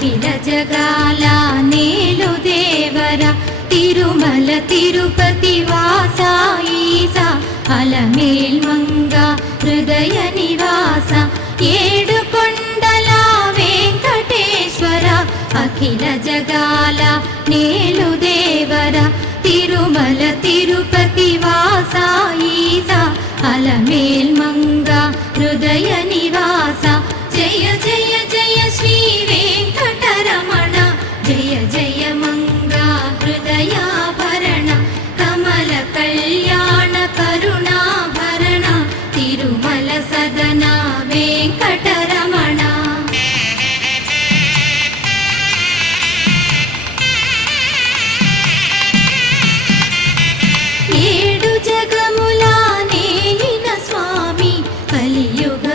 అఖిల జగాల నేలు దేవర తిరుమల తిరుపతి వాస ఈసా అలమేల్మంగ హృదయ నివాస ఏడు కొండల వెంకటేశ్వర అఖిల జగాల నేలు దేవర తిరుమల తిరుపతి వాస ఈసా అలమేల్మంగ హృదయ నివాస జయ జయ జయ శ్రీ వెంకటరమణ జయ జయ మంగ హృదయాభరణ కమల కళ్యాణ కరుణాభరణ తిరుమల సదన వెంకటరమణ ఏడు జగముల నేలిన స్వామి కలియుగ